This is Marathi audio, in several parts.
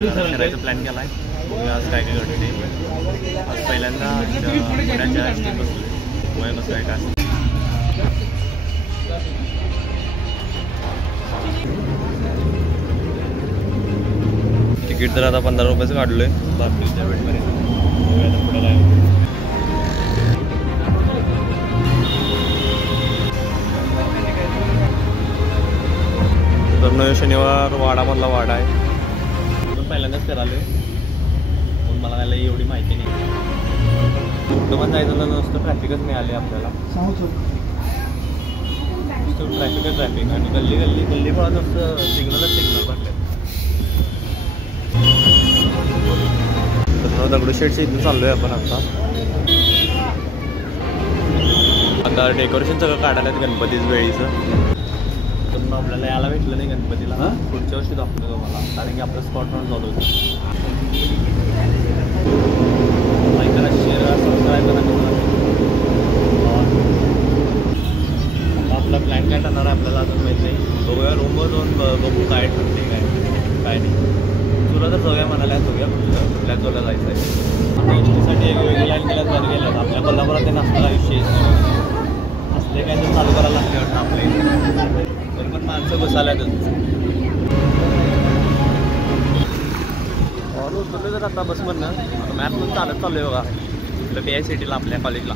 करायचा प्लॅन केला आहे. आज काय काय घडते. आज पहिल्यांदा पुण्याच्या स्टेप बसलो. वय कसं आहे काय तिकीट तर आता 15 रुपयाचं काढलोय. बाकीच्या वेळपर्यंत आता पुढं काय तर शनिवार वाडामधला वाडा आहे. पहिल्यांदाच करालोय पण मला काय एवढी माहिती नाही. कुठं पण जायचं नसतं ट्रॅफिकच मिळाले आपल्याला. ट्रॅफिक आणि गल्ली गल्ली गल्ली पळत असतं. सिग्नलच सिग्नल भरले. तर दगडूशेठच्या इथून चाललोय आपण आता डेकोरेशन सगळं काढायला गणपतीच वेळीचं. तर आपल्याला यायला भेटलं नाही गणपतीला. पुढच्या वर्षी दाखवतो मला कारण की आपलं स्पॉट राऊंड चालू होतं. शेअर सबस्क्राईब करा. आपला प्लॅन काय ठरणार आहे आपल्याला अजून माहीत नाही. बघूया रूमवर जाऊन बघू काय ठरते काय नाही. तुला तर जाऊया म्हणाल्या जाऊया कुठल्या जोला जायचं आहे. एसटीसाठी वेगवेगळ्या लाईन केल्यात बरं गेल्यात. आपल्या कोल्हापुरात ते नसणारा विषय असले काय तर चालू करायला लागते वाटतं आपल्या इथे. तरी पण माणसं बसायलातच. उतरलो जर आता बसमधनं मॅपमधून चालत चालू आहे बघा इकडं PICTला आपल्या कॉलेजला.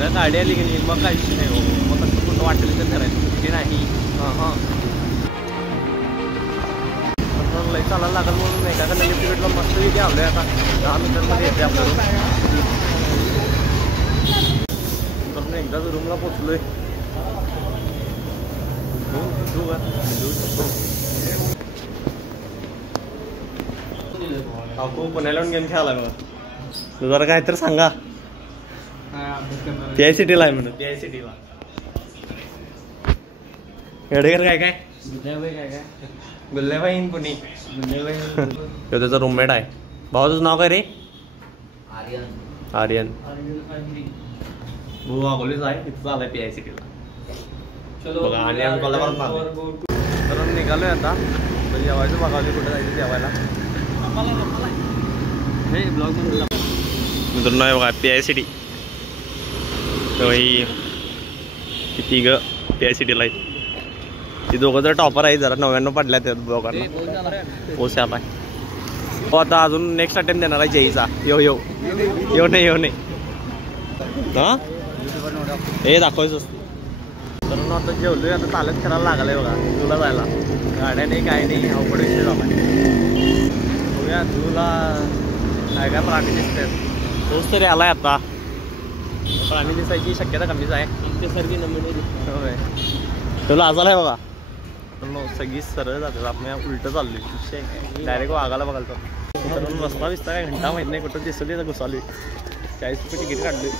तर गाडी आली की नाही मग काही विषय नाही हो. मग कसं कुठं वाटेल तर करायचं ते नाही. लई चालायला लागल म्हणून एखाद्या नवीन पिरियडला मस्त इथे आलो आहे. आता 10 मिनिटांमध्ये येते आपल्याला. तर मी एकदाच रूमला पोचलो आहे. अहो पुण्याला गेम खेळायला मला तू जरा काय तर सांगा. PICTला आहे म्हणून PICTला एडेकर काय काय गुल्लेबाई पुणे त्याचा रूममेट आहे. भाऊ तुझं नाव काय रे? आर्यन. भाऊ अकोलीच आहे. तिथं आलाय PICTला बघा. आणि आम्ही कोल्हापुरात तर निघालोय आता. जेवायचं बघावले कुठं जायचं जेवायला. मित्रांनो आहे बघा PICT. ही तिघं PICTला आहे. ती दोघं तर टॉपर आहे. जरा 99 पडल्या त्या दोघांना. पोच आला हो. आता अजून नेक्स्ट अटेम्प्ट देणार आहे जेईचा. येऊ नाही हां हे दाखवायचं असतं. तर मग आता जेवलोय. आता चालत करायला लागलाय बघा तुला जायला. गाड्या नाही काय नाही अवघड विषय झाला. बघूया तुला काय काय प्राणी दिसतात. तोच तरी आलाय आता. प्राणी दिसायची शक्यता कमीच आहे. आमच्यासारखी नमुने होय. तुला आजाला आहे बघा. तर मग सगळी सरळ जातात. आपण उलटं चाललोय. विषय डायरेक्ट वागायला बघायला तर रस्ता बिस्ता काय घंटा माहीत नाही कुठं दिसली तर घुसालोय. 40 रुपये तिकीट काढलोय.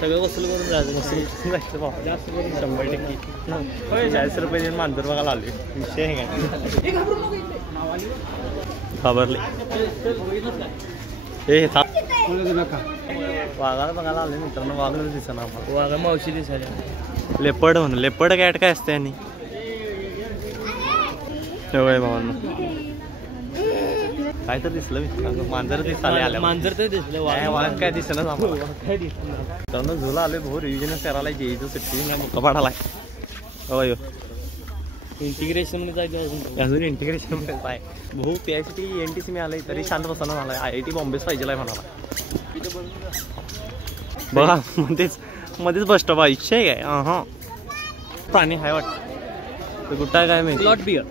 सगळं वसूल करून जायचं भाऊ जास्त करून 100% 40 रुपये देऊन मांजर बघायला आलोय. विषय आहे काय खबरले हे वाघाला बघायला आले मित्रांनो. वाघच दिसना आम्हाला. वाघा मावशी दिसायला. लेपर्ड म्हणून लेपर्ड कॅट काय असते. आणि भावांनो काय तर दिसलं मित्रांनो. मांजर दिसाले आल्या. मांजर तर दिसलं. वाघ काय दिसणार आम्हाला. मित्रांनो झुला आले भाऊ. रिव्हिजन करायला जेईचं सुट्टी नाही मोका पाडालाय. हो इंटिग्रेशन अजून इंटिग्रेशन मध्ये आहे भाऊ. PICT NTC मिळालंय तरी शांत बसणं झालाय. IIT बॉम्बेच पाहिजे आहे म्हणाला बघा. मध्येच बस स्टॉप इच्छा आहे काय. प्राणी हाय वाटतं. कुठं आहे काय माहिती. प्लॉट बिअर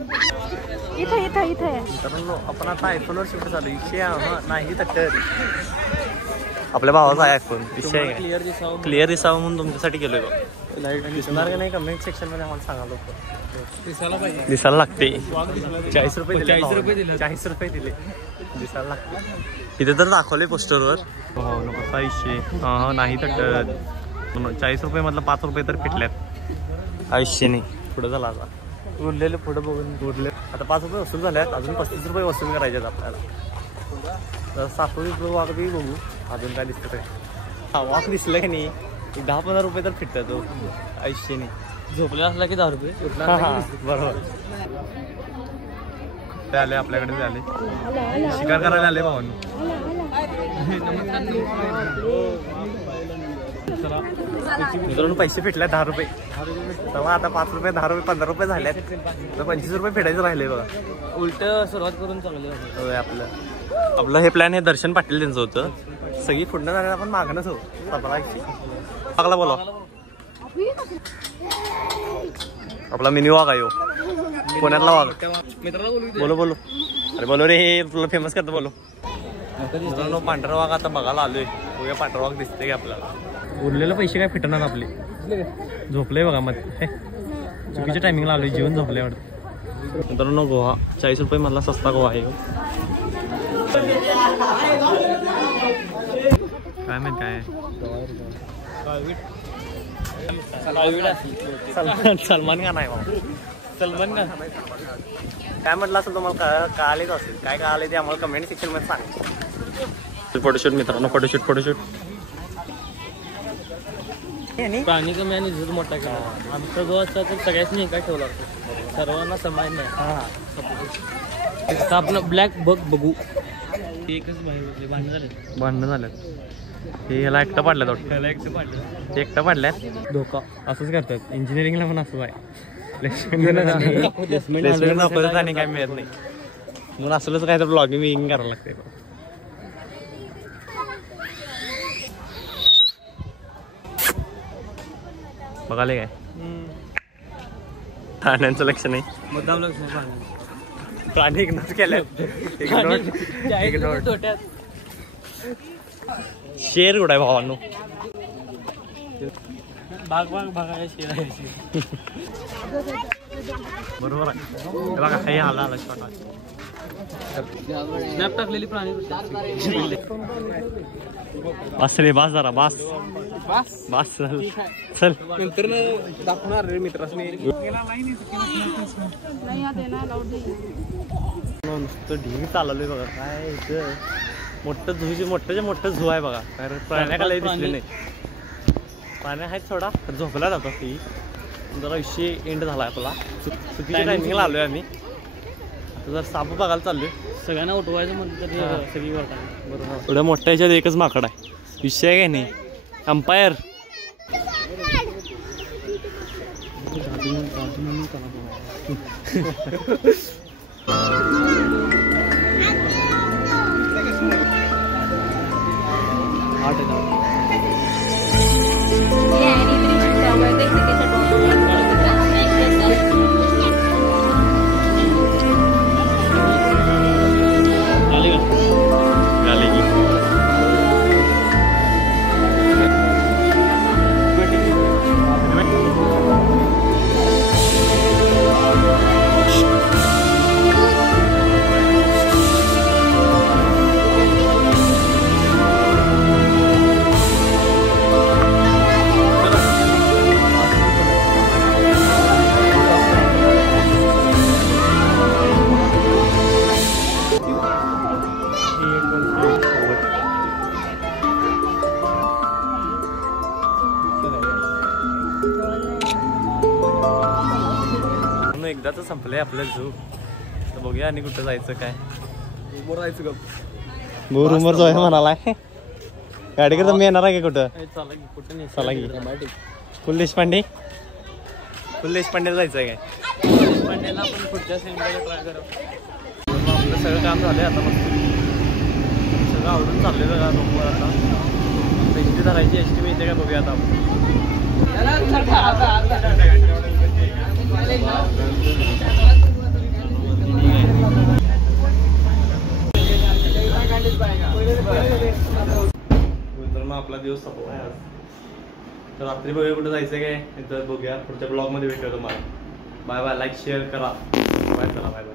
मित्रांनो आपण आता iPhoneवर शिफ्ट झालो. इच्छा नाही तर आपल्या भावाचा आहे iPhone. विषय आहे क्लिअर दिसावं म्हणून तुमच्यासाठी गेलोय बघ. लाईट दिसणार का नाही कमेंट सेक्शन मध्ये आम्हाला सांगा. लोक दिसायला लागते. 40 रुपये दिले. 40 रुपये दिले दिसायला लागते. इथे तर दाखवले पोस्टरवर. कसा विषय नाही तर 40 रुपये मधलं 5 रुपये तर फिटल्यात. 80 नाही पुढं झाला. आता उरलेले पुढं बघून उरले. आता 5 रुपये वसूल झाल्यात. अजून 35 रुपये वसूल करायचे आपल्याला. तर 7 रुपये वाघ बी बघू अजून काय दिसतं. वाघ दिसलं की नाही 10-15 रुपये तर फिटतात. 80 नाही झोपलेला असला की 10 रुपये बरोबर. मोठे आले आपल्याकडे आले शिकार करायला आले भावांनो. मित्रांनो पैसे फिटले 10 रुपये. तेव्हा आता 5 रुपये 10 रुपये 15 रुपये झाल्यात तर 25 रुपये फेडायचं राहिले बघा. उलट सुरुवात करून चांगलं आपलं हे प्लॅन हे दर्शन पाटील त्यांचं होतं. सगळी फुडणं झाल्याला आपण मागणंच हो. मागला बोला आपला मिनी वाघ आहे हो. पुण्यातला वाघ. बोलो बोलो अरे बोलो रे तुला फेमस करतो बोलो. मित्रांनो पांढरा वाघ आता बघायला आलोय. बघूया पांढरा वाघ दिसते का आपल्याला. उरलेले पैसे काय फिटणार आपले. झोपले बघा मग चुकीच्या टायमिंगला आलोय. जेवण झोपले वाटतं. मित्रांनो गोवा 40 रुपये मधला सस्ता गोवा आहे. काय माहित काय सलमान खान आहे बाबा. सलमान खान काय म्हटलं असेल तुम्हाला कळालेच असेल. काय कळाले ते आम्हाला कमेंट सेक्शन मध्ये सांगा. फोटोशूट मित्रांनो फोटोशूट. प्राणी कमी आणि झूट मोठा केला. आमचा जो असता तर सगळ्यांनी एका ठेवला सर्वांना समान नाही. आपलं ब्लॅक बघ बघू एकच भांडणं झाले. हे याला एकटं पाडलं एकटं पाडल्यात. धोका असंच करतात इंजिनिअरिंगला पण असं आहे. प्लेसमेंट दाखवतात आणि काय मिळत नाही म्हणून असलंच काय तर ब्लॉगिंग करावं लागते. बघाले काय प्राण्यांचं लक्ष नाही. मुद्दाम लक्ष प्राणी इग्नोर केले. शेर कुठं आहे भावांनो. भाग शेर आहे. बरोबर आहे बघा हे आला छोटा स्नॅप टाकलेली प्राणी. बस रे बास जरा बास चल नंतर दाखवणार रे मित्रांनी. नुसतं ढिंग चालवलंय बघा. काय इथं मोठं झू आहे बघा. प्राण्याला दिसले नाही. प्राण्या आहेत थोडा झोपला जातो ती जरा विषय एंड झाला आपला. चुकीच्या टायमिंगला आलोय आम्ही. आता जर साप बघायला चाललोय. सगळ्यांना उठवायचं म्हणलं तर सगळी वाटत बरोबर. एवढ्या मोठ्या ह्याच्यात एकच माकड आहे. विषय काय नाही. अंपायर एकदाच संपलंय आपलं झू. तर बघूया आणि कुठं जायचं काय. रूमवर जाऊया म्हणालाय. गाडी करता मी येणार आहे का कुठं. चला की फुल देशपांडे जायचं आहे काय. देशपांडेला पण पुढच्या सिनेमाला ट्राय करू. आपलं सगळं काम झालंय आता. मस्त सगळं आवडून चाललंय बघा रूमवर. आता एस टी धरायची. एस टी मिळते काय बघूया आता. मित्रांनो आपला दिवस संपला आज. तर रात्री बघूया कुठं जायचं काय. तर बघूया पुढच्या ब्लॉग मध्ये भेटूया तुम्हाला. Bye bye. लाईक शेअर करा. बाय चला बाय बाय.